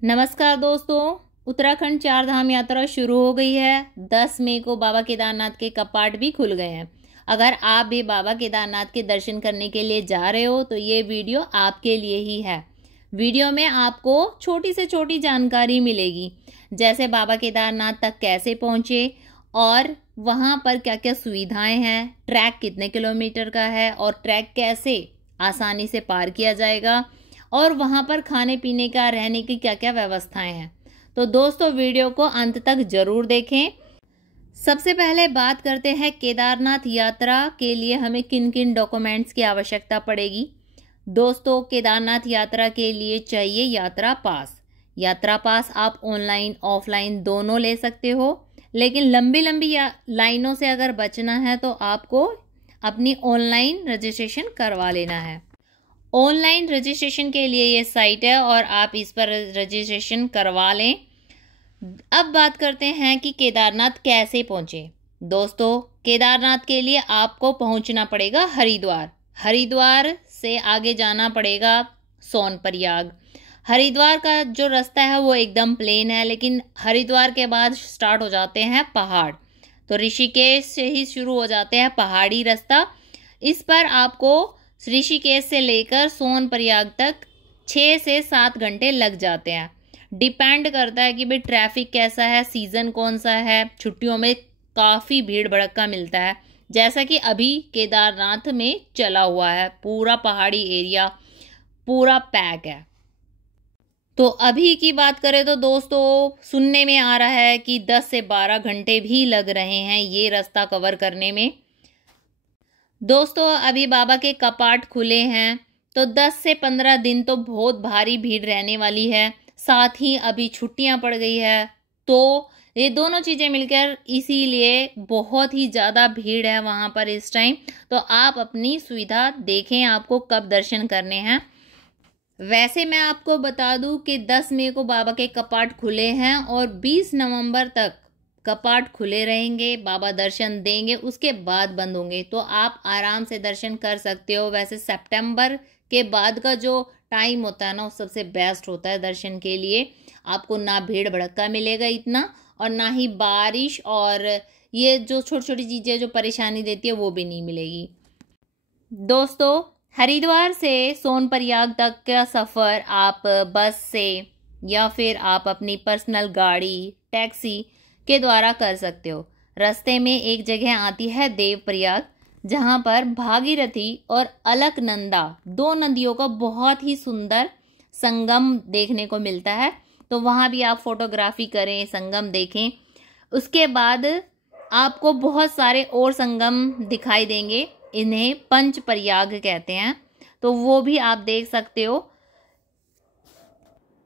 नमस्कार दोस्तों, उत्तराखंड चार धाम यात्रा शुरू हो गई है। 10 मई को बाबा केदारनाथ के कपाट भी खुल गए हैं। अगर आप भी बाबा केदारनाथ के दर्शन करने के लिए जा रहे हो तो ये वीडियो आपके लिए ही है। वीडियो में आपको छोटी से छोटी जानकारी मिलेगी, जैसे बाबा केदारनाथ तक कैसे पहुँचे और वहाँ पर क्या क्या सुविधाएं हैं, ट्रैक कितने किलोमीटर का है और ट्रैक कैसे आसानी से पार किया जाएगा और वहाँ पर खाने पीने का, रहने की क्या क्या व्यवस्थाएं हैं। तो दोस्तों वीडियो को अंत तक जरूर देखें। सबसे पहले बात करते हैं केदारनाथ यात्रा के लिए हमें किन किन डॉक्यूमेंट्स की आवश्यकता पड़ेगी। दोस्तों, केदारनाथ यात्रा के लिए चाहिए यात्रा पास। यात्रा पास आप ऑनलाइन ऑफलाइन दोनों ले सकते हो, लेकिन लंबी लंबी लाइनों से अगर बचना है तो आपको अपनी ऑनलाइन रजिस्ट्रेशन करवा लेना है। ऑनलाइन रजिस्ट्रेशन के लिए ये साइट है और आप इस पर रजिस्ट्रेशन करवा लें। अब बात करते हैं कि केदारनाथ कैसे पहुंचे। दोस्तों, केदारनाथ के लिए आपको पहुंचना पड़ेगा हरिद्वार। हरिद्वार से आगे जाना पड़ेगा सोनप्रयाग। हरिद्वार का जो रास्ता है वो एकदम प्लेन है, लेकिन हरिद्वार के बाद स्टार्ट हो जाते हैं पहाड़। तो ऋषिकेश से ही शुरू हो जाते हैं पहाड़ी रास्ता। इस पर आपको ऋषिकेश से लेकर सोनप्रयाग तक 6 से 7 घंटे लग जाते हैं। डिपेंड करता है कि भाई ट्रैफिक कैसा है, सीज़न कौन सा है। छुट्टियों में काफ़ी भीड़ भड़क्का मिलता है, जैसा कि अभी केदारनाथ में चला हुआ है। पूरा पहाड़ी एरिया पूरा पैक है। तो अभी की बात करें तो दोस्तों, सुनने में आ रहा है कि 10 से 12 घंटे भी लग रहे हैं ये रास्ता कवर करने में। दोस्तों, अभी बाबा के कपाट खुले हैं तो 10 से 15 दिन तो बहुत भारी भीड़ रहने वाली है। साथ ही अभी छुट्टियां पड़ गई है, तो ये दोनों चीज़ें मिलकर इसीलिए बहुत ही ज़्यादा भीड़ है वहाँ पर इस टाइम। तो आप अपनी सुविधा देखें, आपको कब दर्शन करने हैं। वैसे मैं आपको बता दूं कि 10 मई को बाबा के कपाट खुले हैं और 20 नवंबर तक कपाट खुले रहेंगे। बाबा दर्शन देंगे, उसके बाद बंद होंगे, तो आप आराम से दर्शन कर सकते हो। वैसे सितंबर के बाद का जो टाइम होता है ना, वो सबसे बेस्ट होता है दर्शन के लिए। आपको ना भीड़ भड़क्का मिलेगा इतना, और ना ही बारिश और ये जो छोटी छोटी चीज़ें जो परेशानी देती है वो भी नहीं मिलेगी। दोस्तों, हरिद्वार से सोनप्रयाग तक का सफ़र आप बस से या फिर आप अपनी पर्सनल गाड़ी, टैक्सी के द्वारा कर सकते हो। रास्ते में एक जगह आती है देवप्रयाग, जहाँ पर भागीरथी और अलकनंदा, 2 नदियों का बहुत ही सुंदर संगम देखने को मिलता है। तो वहाँ भी आप फोटोग्राफी करें, संगम देखें। उसके बाद आपको बहुत सारे और संगम दिखाई देंगे, इन्हें पंचप्रयाग कहते हैं, तो वो भी आप देख सकते हो।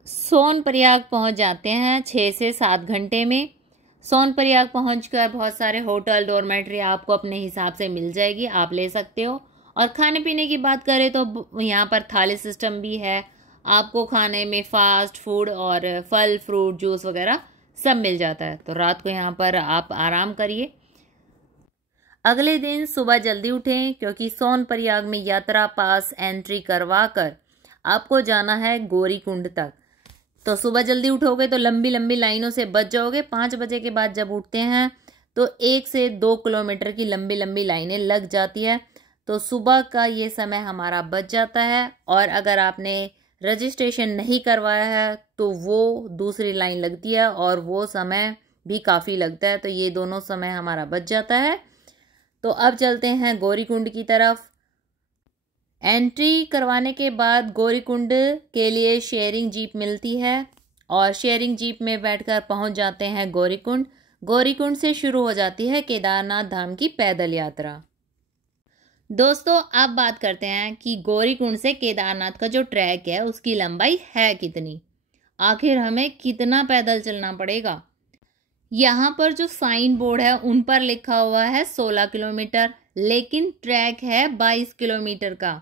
सोनप्रयाग पहुँच जाते हैं 6 से 7 घंटे में। सोनप्रयाग पहुंचकर बहुत सारे होटल, डॉर्मेट्री आपको अपने हिसाब से मिल जाएगी, आप ले सकते हो। और खाने पीने की बात करें तो यहाँ पर थाली सिस्टम भी है। आपको खाने में फास्ट फूड और फल, फ्रूट, जूस वगैरह सब मिल जाता है। तो रात को यहाँ पर आप आराम करिए। अगले दिन सुबह जल्दी उठें, क्योंकि सोनप्रयाग में यात्रा पास एंट्री करवा कर आपको जाना है गौरीकुंड तक। तो सुबह जल्दी उठोगे तो लंबी लंबी लाइनों से बच जाओगे। 5 बजे के बाद जब उठते हैं तो 1 से 2 किलोमीटर की लंबी लंबी लाइनें लग जाती है। तो सुबह का ये समय हमारा बच जाता है। और अगर आपने रजिस्ट्रेशन नहीं करवाया है तो वो दूसरी लाइन लगती है और वो समय भी काफ़ी लगता है। तो ये दोनों समय हमारा बच जाता है। तो अब चलते हैं गौरीकुंड की तरफ। एंट्री करवाने के बाद गौरीकुंड के लिए शेयरिंग जीप मिलती है और शेयरिंग जीप में बैठकर पहुंच जाते हैं गौरीकुंड। गौरीकुंड से शुरू हो जाती है केदारनाथ धाम की पैदल यात्रा। दोस्तों, अब बात करते हैं कि गौरीकुंड से केदारनाथ का जो ट्रैक है उसकी लंबाई है कितनी, आखिर हमें कितना पैदल चलना पड़ेगा। यहाँ पर जो साइन बोर्ड है उन पर लिखा हुआ है 16 किलोमीटर, लेकिन ट्रैक है 22 किलोमीटर का।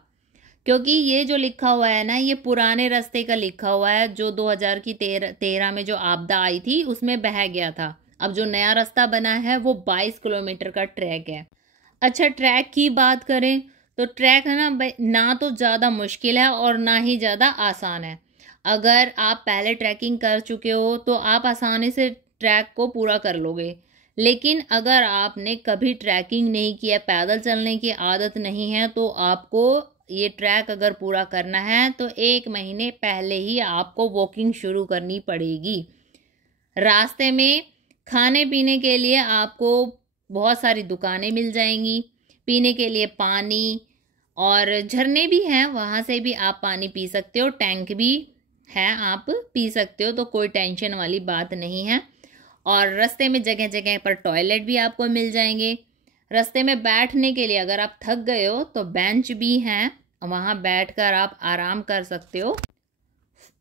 क्योंकि ये जो लिखा हुआ है ना, ये पुराने रास्ते का लिखा हुआ है, जो 2013 में जो आपदा आई थी उसमें बह गया था। अब जो नया रास्ता बना है वो 22 किलोमीटर का ट्रैक है। अच्छा, ट्रैक की बात करें तो ट्रैक है ना तो ज़्यादा मुश्किल है और ना ही ज़्यादा आसान है। अगर आप पहले ट्रैकिंग कर चुके हो तो आप आसानी से ट्रैक को पूरा कर लोगे, लेकिन अगर आपने कभी ट्रैकिंग नहीं किया, पैदल चलने की आदत नहीं है, तो आपको ये ट्रैक अगर पूरा करना है तो 1 महीने पहले ही आपको वॉकिंग शुरू करनी पड़ेगी। रास्ते में खाने पीने के लिए आपको बहुत सारी दुकानें मिल जाएंगी, पीने के लिए पानी, और झरने भी हैं, वहाँ से भी आप पानी पी सकते हो, टैंक भी है, आप पी सकते हो, तो कोई टेंशन वाली बात नहीं है। और रास्ते में जगह जगह पर टॉयलेट भी आपको मिल जाएंगे। रास्ते में बैठने के लिए अगर आप थक गए हो तो बेंच भी हैं, वहाँ बैठकर आप आराम कर सकते हो।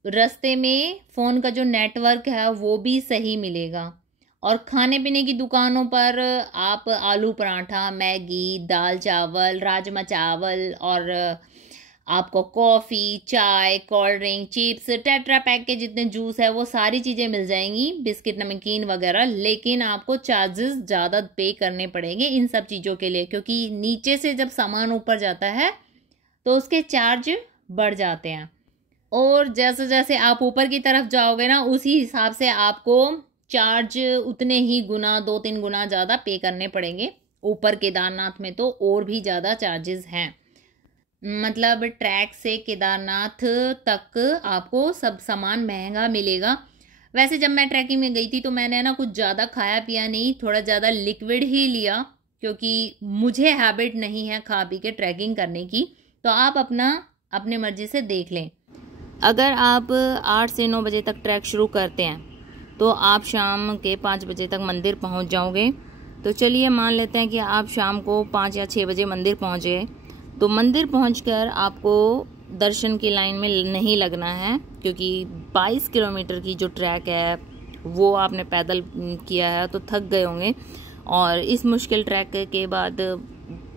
रास्ते में फ़ोन का जो नेटवर्क है वो भी सही मिलेगा। और खाने पीने की दुकानों पर आप आलू पराठा, मैगी, दाल चावल, राजमा चावल, और आपको कॉफ़ी, चाय, cold drink, chips, tetra pack के जितने जूस है वो सारी चीज़ें मिल जाएंगी, बिस्किट, नमकीन वगैरह। लेकिन आपको चार्जेस ज़्यादा पे करने पड़ेंगे इन सब चीज़ों के लिए, क्योंकि नीचे से जब सामान ऊपर जाता है तो उसके चार्ज बढ़ जाते हैं, और जैसे जैसे आप ऊपर की तरफ जाओगे ना, उसी हिसाब से आपको चार्ज उतने ही गुना, 2-3 गुना ज़्यादा पे करने पड़ेंगे। ऊपर केदारनाथ में तो और भी ज़्यादा चार्जेस हैं। मतलब ट्रैक से केदारनाथ तक आपको सब सामान महंगा मिलेगा। वैसे जब मैं ट्रैकिंग में गई थी तो मैंने ना कुछ ज़्यादा खाया पिया नहीं, थोड़ा ज़्यादा लिक्विड ही लिया, क्योंकि मुझे हैबिट नहीं है खा पी के ट्रैकिंग करने की। तो आप अपने मर्जी से देख लें। अगर आप 8 से 9 बजे तक ट्रैक शुरू करते हैं तो आप शाम के 5 बजे तक मंदिर पहुंच जाओगे। तो चलिए मान लेते हैं कि आप शाम को 5 या 6 बजे मंदिर पहुंच गए, तो मंदिर पहुंचकर आपको दर्शन की लाइन में नहीं लगना है, क्योंकि 22 किलोमीटर की जो ट्रैक है वो आपने पैदल किया है तो थक गए होंगे, और इस मुश्किल ट्रैक के बाद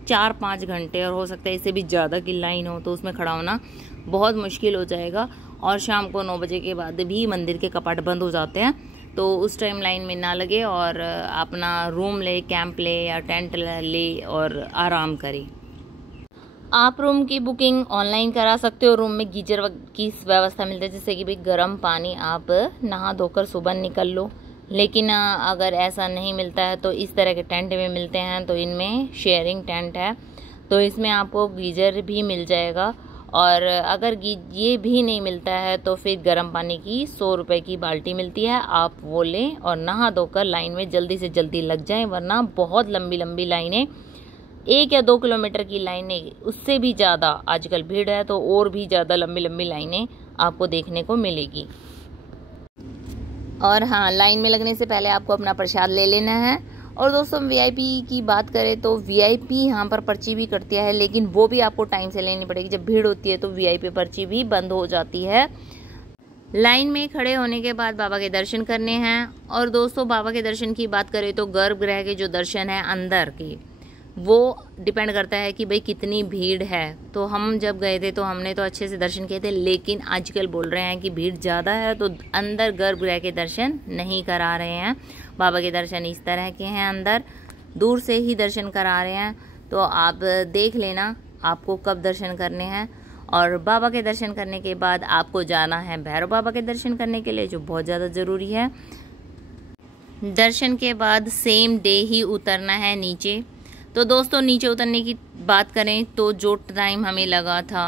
4-5 घंटे, और हो सकता है इससे भी ज़्यादा की लाइन हो, तो उसमें खड़ा होना बहुत मुश्किल हो जाएगा। और शाम को 9 बजे के बाद भी मंदिर के कपाट बंद हो जाते हैं, तो उस टाइम लाइन में ना लगे और अपना रूम ले, कैंप ले या टेंट ले और आराम करें। आप रूम की बुकिंग ऑनलाइन करा सकते हो। रूम में गीजर की व्यवस्था मिलती है, जिससे कि भाई गर्म पानी आप नहा धोकर सुबह निकल लो। लेकिन अगर ऐसा नहीं मिलता है तो इस तरह के टेंट में मिलते हैं, तो इनमें शेयरिंग टेंट है, तो इसमें आपको गीजर भी मिल जाएगा। और अगर ये भी नहीं मिलता है तो फिर गर्म पानी की 100 रुपये की बाल्टी मिलती है, आप वो लें और नहा धोकर लाइन में जल्दी से जल्दी लग जाएं, वरना बहुत लंबी लंबी लाइनें, 1 या 2 किलोमीटर की लाइनें, उससे भी ज़्यादा आजकल भीड़ है तो और भी ज़्यादा लंबी लंबी लाइनें आपको देखने को मिलेगी। और हाँ, लाइन में लगने से पहले आपको अपना प्रसाद ले लेना है। और दोस्तों वीआईपी की बात करें तो वीआईपी यहाँ पर पर्ची भी कटती है, लेकिन वो भी आपको टाइम से लेनी पड़ेगी। जब भीड़ होती है तो वीआईपी पर्ची भी बंद हो जाती है। लाइन में खड़े होने के बाद बाबा के दर्शन करने हैं। और दोस्तों बाबा के दर्शन की बात करें तो गर्भगृह के जो दर्शन है अंदर की, वो डिपेंड करता है कि भाई कितनी भीड़ है। तो हम जब गए थे तो हमने तो अच्छे से दर्शन किए थे, लेकिन आजकल बोल रहे हैं कि भीड़ ज़्यादा है तो अंदर गर्भगृह के दर्शन नहीं करा रहे हैं। बाबा के दर्शन इस तरह के हैं, अंदर दूर से ही दर्शन करा रहे हैं। तो आप देख लेना आपको कब दर्शन करने हैं। और बाबा के दर्शन करने के बाद आपको जाना है भैरव बाबा के दर्शन करने के लिए, जो बहुत ज़्यादा ज़रूरी है। दर्शन के बाद सेम डे ही उतरना है नीचे। तो दोस्तों नीचे उतरने की बात करें तो जो टाइम हमें लगा था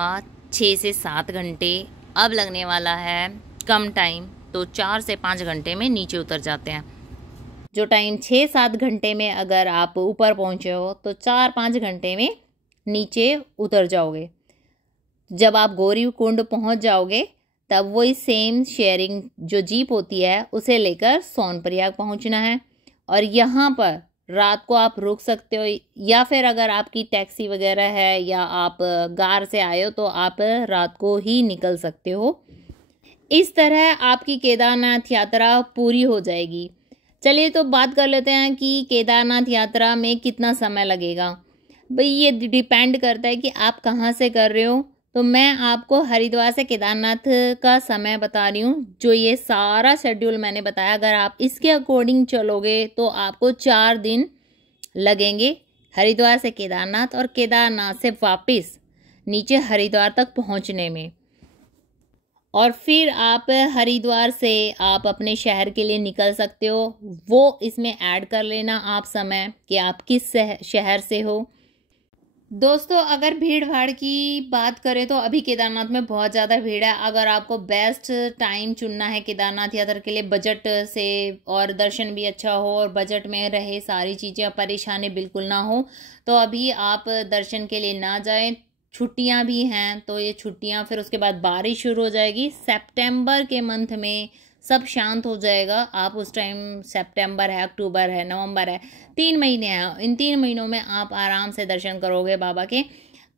6 से 7 घंटे, अब लगने वाला है कम टाइम, तो 4 से 5 घंटे में नीचे उतर जाते हैं। जो टाइम 6-7 घंटे में अगर आप ऊपर पहुंचे हो तो 4-5 घंटे में नीचे उतर जाओगे। जब आप गौरी कुंड पहुंच जाओगे तब वही सेम शेयरिंग जो जीप होती है उसे लेकर सोनप्रयाग पहुंचना है। और यहाँ पर रात को आप रुक सकते हो, या फिर अगर आपकी टैक्सी वगैरह है या आप कार से आए हो तो आप रात को ही निकल सकते हो। इस तरह आपकी केदारनाथ यात्रा पूरी हो जाएगी। चलिए तो बात कर लेते हैं कि केदारनाथ यात्रा में कितना समय लगेगा। भाई ये डिपेंड करता है कि आप कहाँ से कर रहे हो। तो मैं आपको हरिद्वार से केदारनाथ का समय बता रही हूँ, जो ये सारा शेड्यूल मैंने बताया, अगर आप इसके अकॉर्डिंग चलोगे तो आपको 4 दिन लगेंगे हरिद्वार से केदारनाथ और केदारनाथ से वापस नीचे हरिद्वार तक पहुँचने में। और फिर आप हरिद्वार से आप अपने शहर के लिए निकल सकते हो। वो इसमें ऐड कर लेना आप समय कि आप किस शहर से हो। दोस्तों अगर भीड़ भाड़ की बात करें तो अभी केदारनाथ में बहुत ज़्यादा भीड़ है। अगर आपको बेस्ट टाइम चुनना है केदारनाथ यात्रा के लिए बजट से, और दर्शन भी अच्छा हो और बजट में रहे सारी चीज़ें, परेशानी बिल्कुल ना हो, तो अभी आप दर्शन के लिए ना जाएं। छुट्टियां भी हैं तो ये छुट्टियां, फिर उसके बाद बारिश शुरू हो जाएगी। सितंबर के मंथ में सब शांत हो जाएगा। आप उस टाइम, सितंबर है, अक्टूबर है, नवंबर है, 3 महीने हैं, इन 3 महीनों में आप आराम से दर्शन करोगे बाबा के,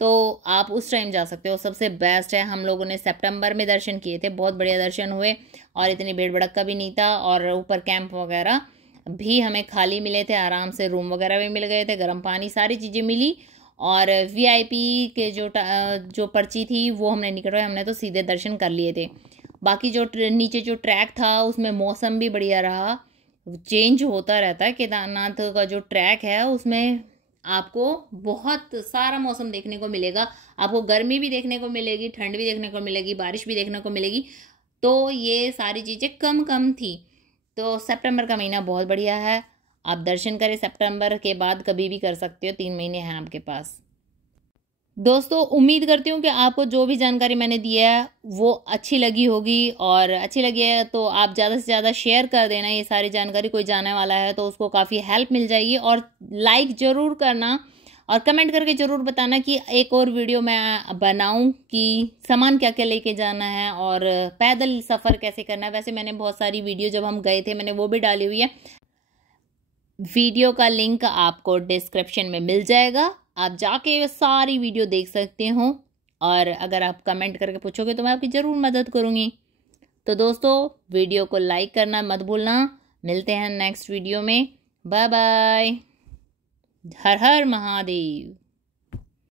तो आप उस टाइम जा सकते हो, सबसे बेस्ट है। हम लोगों ने सितंबर में दर्शन किए थे, बहुत बढ़िया दर्शन हुए और इतनी भीड़ भड़क्का भी नहीं था। और ऊपर कैंप वगैरह भी हमें खाली मिले थे, आराम से रूम वगैरह भी मिल गए थे, गर्म पानी, सारी चीज़ें मिली। और वीआईपी के जो पर्ची थी वो हमने नहीं कटवाई, हमने तो सीधे दर्शन कर लिए थे। बाकी जो नीचे जो ट्रैक था उसमें मौसम भी बढ़िया रहा, चेंज होता रहता है। केदारनाथ का जो ट्रैक है उसमें आपको बहुत सारा मौसम देखने को मिलेगा। आपको गर्मी भी देखने को मिलेगी, ठंड भी देखने को मिलेगी, बारिश भी देखने को मिलेगी। तो ये सारी चीज़ें कम कम थी। तो सितंबर का महीना बहुत बढ़िया है, आप दर्शन करें। सितंबर के बाद कभी भी कर सकते हो, 3 महीने हैं आपके पास। दोस्तों उम्मीद करती हूँ कि आपको जो भी जानकारी मैंने दी है वो अच्छी लगी होगी, और अच्छी लगी है तो आप ज़्यादा से ज़्यादा शेयर कर देना ये सारी जानकारी। कोई जाने वाला है तो उसको काफ़ी हेल्प मिल जाएगी। और लाइक ज़रूर करना और कमेंट करके ज़रूर बताना कि एक और वीडियो मैं बनाऊं कि सामान क्या क्या लेके जाना है और पैदल सफ़र कैसे करना है। वैसे मैंने बहुत सारी वीडियो जब हम गए थे मैंने वो भी डाली हुई है। वीडियो का लिंक आपको डिस्क्रिप्शन में मिल जाएगा, आप जाके सारी वीडियो देख सकते हो। और अगर आप कमेंट करके पूछोगे तो मैं आपकी ज़रूर मदद करूँगी। तो दोस्तों वीडियो को लाइक करना मत भूलना। मिलते हैं नेक्स्ट वीडियो में। Bye bye. हर हर महादेव।